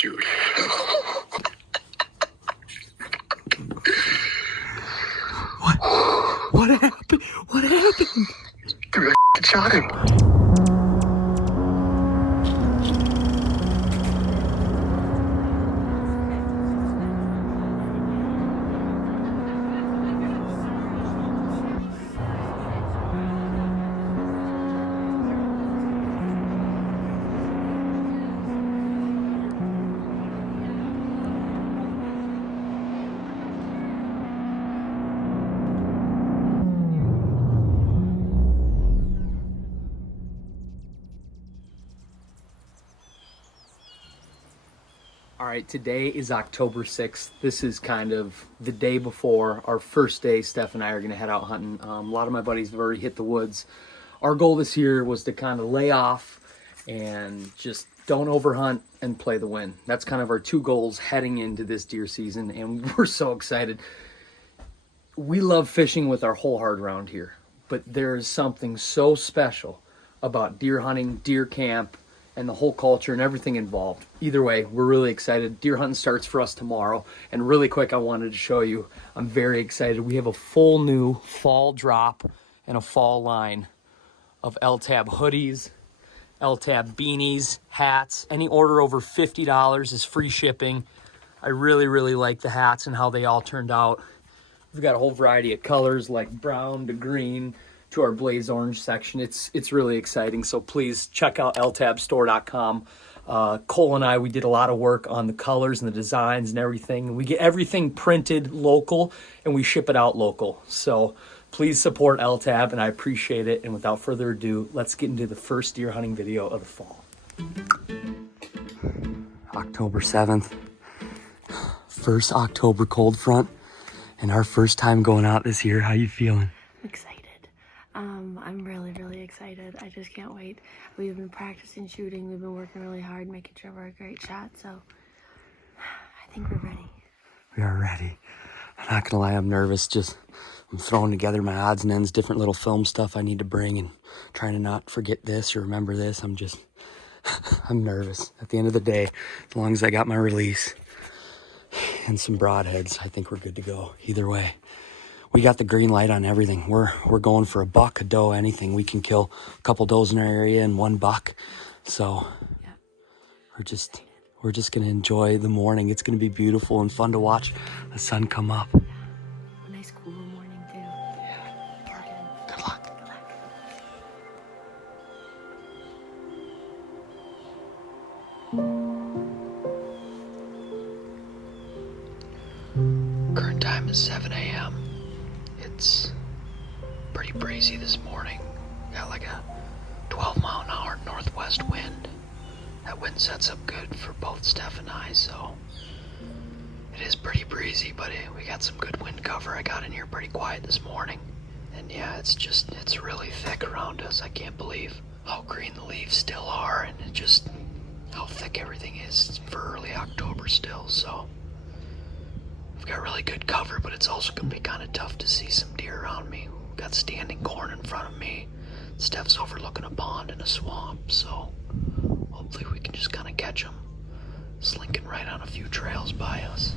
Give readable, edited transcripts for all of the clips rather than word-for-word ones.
Dude. What happened? What happened? Dude, I shot him. All right, today is October 6th. This is kind of the day before our first day. Steph and I are going to head out hunting. A lot of my buddies have already hit the woods. Our goal this year was to kind of lay off and just don't overhunt and play the wind. That's kind of our two goals heading into this deer season, and we're so excited. We love fishing with our whole heart around here, but there is something so special about deer hunting, deer camp, and the whole culture and everything involved. Either way, we're really excited. Deer hunting starts for us tomorrow. And really quick, I wanted to show you, I'm very excited. We have a full new fall drop and a fall line of LTAB hoodies, LTAB beanies, hats. Any order over $50 is free shipping. I really, really like the hats and how they all turned out. We've got a whole variety of colors like brown to green to our blaze orange section. It's really exciting. So please check out ltabstore.com. Cole and I, we did a lot of work on the colors and the designs and everything. And we get everything printed local and we ship it out local. So please support LTAB and I appreciate it. And without further ado, let's get into the first deer hunting video of the fall. October 7th, first October cold front and our first time going out this year. How you feeling? Excited. I'm really, really excited. I just can't wait. We've been practicing shooting. We've been working really hard, making sure we're a great shot. So I think we're ready. We are ready. I'm not gonna lie, I'm nervous. I'm throwing together my odds and ends, different little film stuff I need to bring and trying to not forget this or remember this. I'm nervous. At the end of the day, as long as I got my release and some broadheads, I think we're good to go. Either way, we got the green light on everything. We're going for a buck, a doe, anything. We can kill a couple does in our area and one buck. So Yeah. we're just gonna enjoy the morning. It's gonna be beautiful and fun to watch the sun come up. A nice cool morning too. Yeah. Good luck. Good luck. Current time is 7 a.m. It's pretty breezy this morning. Got like a 12-mile-an-hour northwest wind. That wind sets up good for both Steph and I, so it is pretty breezy, but we got some good wind cover. I got in here pretty quiet this morning. And yeah, it's really thick around us. I can't believe how green the leaves still are and just how thick everything is for early October still, so I've got really good cover, but it's also going to be kind of tough to see some deer around me. We've got standing corn in front of me. Steph's overlooking a pond and a swamp, so hopefully we can just kind of catch them slinking right on a few trails by us.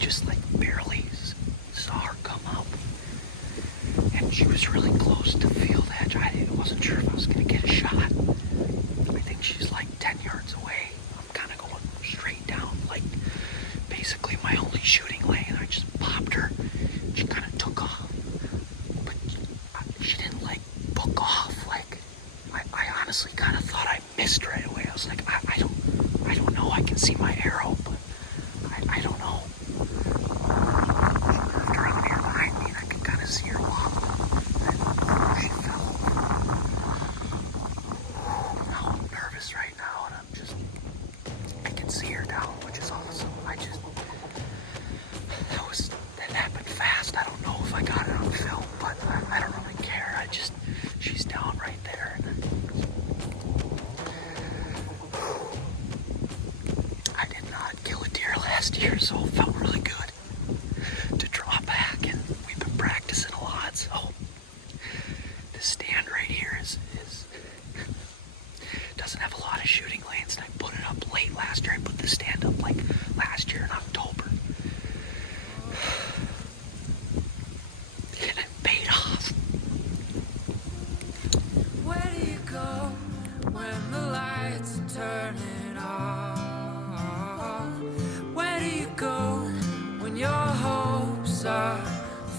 just like barely saw her come up. And she was really close to field edge. I wasn't sure if I was going to get a shot. I think she's like 10 yards away. I'm kind of going straight down, like basically my only shooting lane. I just popped her. She kind of took off. But she didn't like book off. Like, I honestly kind of thought I missed right away. I was like, I don't know. I can see my arrow, but I don't know. She moved around here behind me and I could kind of see her walk. And she fell. Now I'm nervous right now and I can see her down, which is awesome. That happened fast. I don't know if I got it on film, but I don't really care. She's down right there. I did not kill a deer last year, so it felt really good to draw back, and we've been practicing a lot, so this stand right here is doesn't have a lot of shooting lanes, and I put it up late last year. I put the stand up like last year in October. And it paid off. Where do you go when the lights are turning off? Where do you go when your hopes are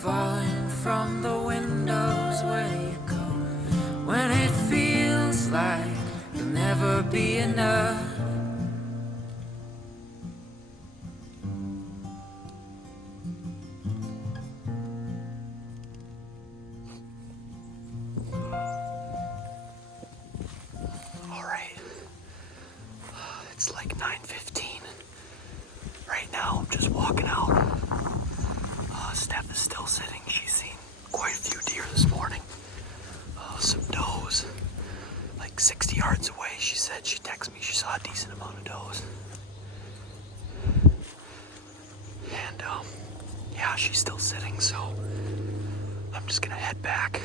falling from the windows? Where do you go when it feels like you'll never be enough? It's like 9:15. Right now, I'm just walking out. Steph is still sitting. She's seen quite a few deer this morning. Some does. Like 60 yards away, she said. She texted me. She saw a decent amount of does. And, yeah, she's still sitting, so I'm just gonna head back.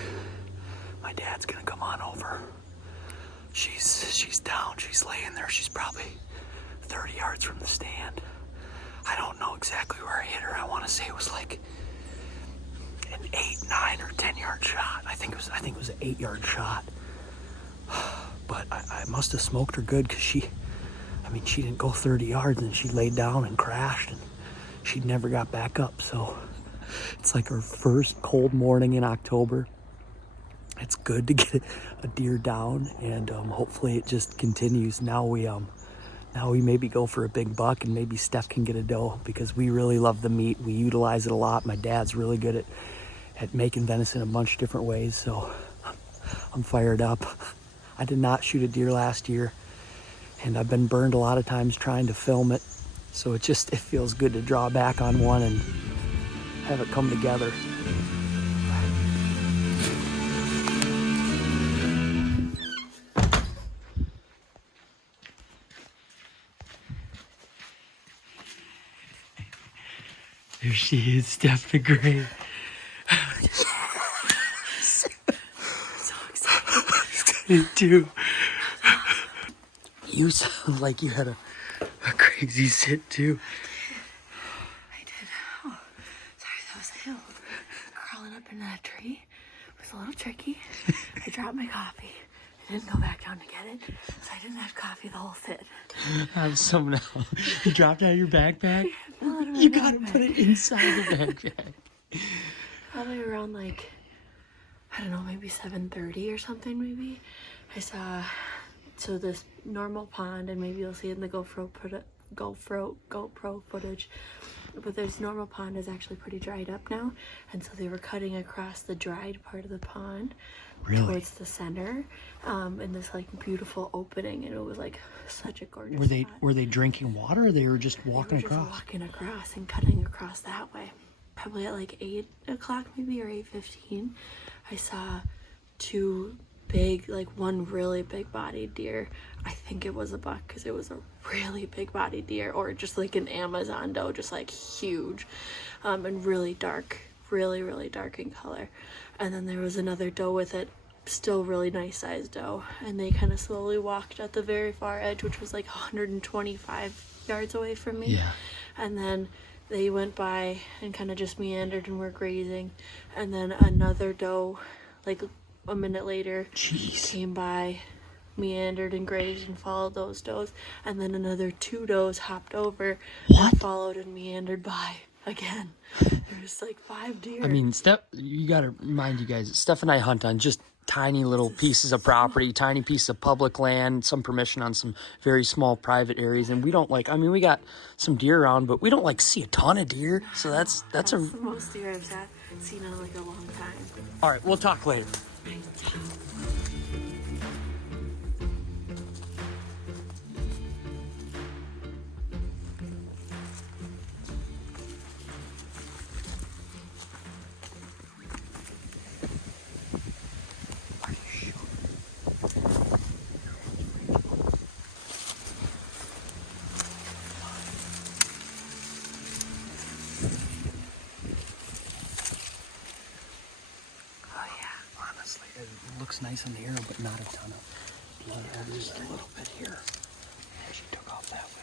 My dad's gonna come on over. She's down. She's laying there. She's probably 30 yards from the stand. I don't know exactly where I hit her. I want to say it was like an 8, 9, or 10 yard shot. I think it was an 8 yard shot. But I must have smoked her good because she didn't go 30 yards and she laid down and crashed and she never got back up. So it's like her first cold morning in October. It's good to get a deer down, and hopefully it just continues. Now we maybe go for a big buck, and maybe Steph can get a doe because we really love the meat. We utilize it a lot. My dad's really good at making venison a bunch of different ways, so I'm fired up. I did not shoot a deer last year, and I've been burned a lot of times trying to film it, so it feels good to draw back on one and have it come together. There she is, Steph the Gray. So excited. Me too. You sound like you had a crazy sit too. I did. Oh, sorry, that was a hill. Crawling up into that tree was a little tricky. I dropped my coffee. I didn't go back down to get it, so I didn't have coffee the whole sit. I'm so now. You dropped out of your backpack? You gotta put it inside the backpack. Probably around like, I don't know, maybe 7:30 or something maybe. I saw, so this normal pond, and maybe you'll see it in the GoPro footage, but this normal pond is actually pretty dried up now, and so they were cutting across the dried part of the pond. Really? Towards the center, in this like beautiful opening, and it was like such a gorgeous spot. Were they drinking water, or they were just walking across? Just walking across and cutting across that way. Probably at like 8 o'clock maybe, or 8:15, I saw two big, like one really big bodied deer. I think it was a buck because it was a really big bodied deer, or just like an Amazon doe, just like huge, and really dark, really dark in color. And then there was another doe with it, still really nice sized doe, and they kind of slowly walked at the very far edge, which was like 125 yards away from me. Yeah. And then they went by and kind of just meandered and were grazing, and then another doe, like a minute later, came by, meandered and grazed and followed those does, and then another 2 does hopped over and followed and meandered by again. There was like 5 deer. I mean, Steph, you gotta remind you guys, Steph and I hunt on just tiny little pieces of property, tiny pieces of public land, some permission on some very small private areas, and we don't like, I mean, we got some deer around, but we don't like see a ton of deer, so that's the most deer I've seen in like a long time. All right, we'll talk later. Looks nice on the arrow, but not a ton of blood. Just a little bit here. She took off that way.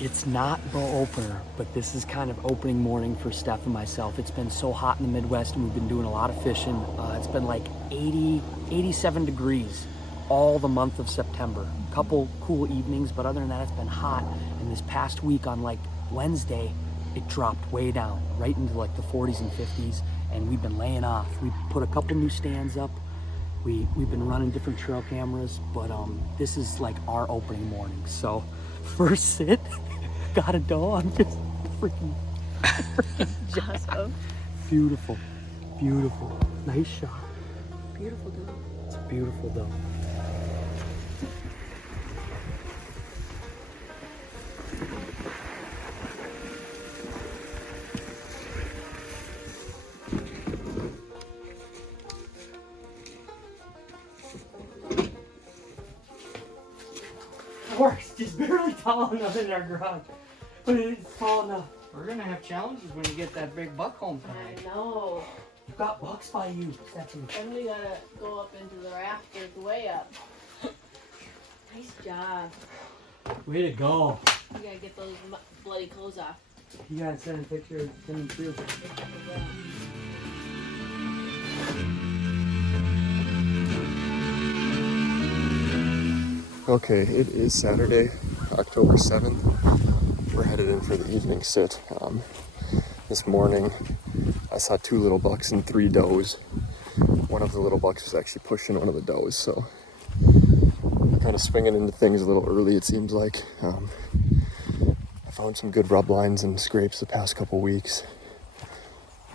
It's not bow opener, but this is kind of opening morning for Steph and myself. It's been so hot in the Midwest, and we've been doing a lot of fishing. It's been like 80, 87 degrees all the month of September. A couple cool evenings, but other than that, it's been hot. And this past week on like Wednesday, it dropped way down, right into like the 40s and 50s, and we've been laying off. We put a couple new stands up. We've been running different trail cameras, but this is like our opening morning. So first sit, got a doe. I'm just freaking Awesome. Beautiful, beautiful. Nice shot. Beautiful doe. It's a beautiful doe. Works, just barely tall enough in our garage, but it's tall enough. We're gonna have challenges when you get that big buck home tonight. I know. You've got bucks by you, Stephanie. Then we gotta go up into the rafters way up. Nice job. Way to go. You gotta get those bloody clothes off. You gotta send a picture of coming through. Okay, it is Saturday, October 7th. We're headed in for the evening sit. This morning, I saw 2 little bucks and 3 does. One of the little bucks was actually pushing one of the does, so we're kind of swinging into things a little early, it seems like. I found some good rub lines and scrapes the past couple weeks,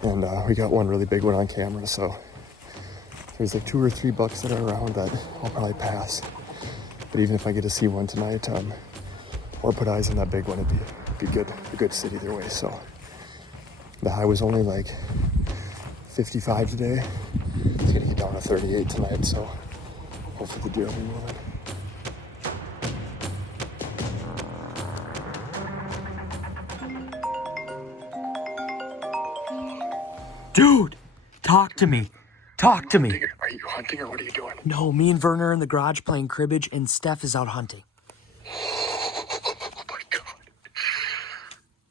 and we got one really big one on camera, so there's like 2 or 3 bucks that are around that I'll probably pass. But even if I get to see one tonight, or put eyes on that big one, it'd be good, a good sit either way. So the high was only like 55 today. It's gonna get down to 38 tonight, so hopefully the deer will be moving. Dude, talk to me. Talk to me. Dude, are you hunting or what are you doing? No, me and Werner are in the garage playing cribbage, and Steph is out hunting. Oh my god.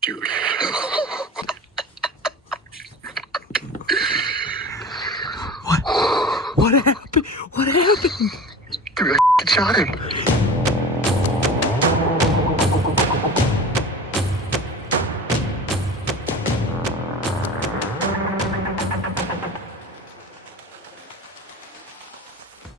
Dude. What happened? What happened? Dude, I shot him.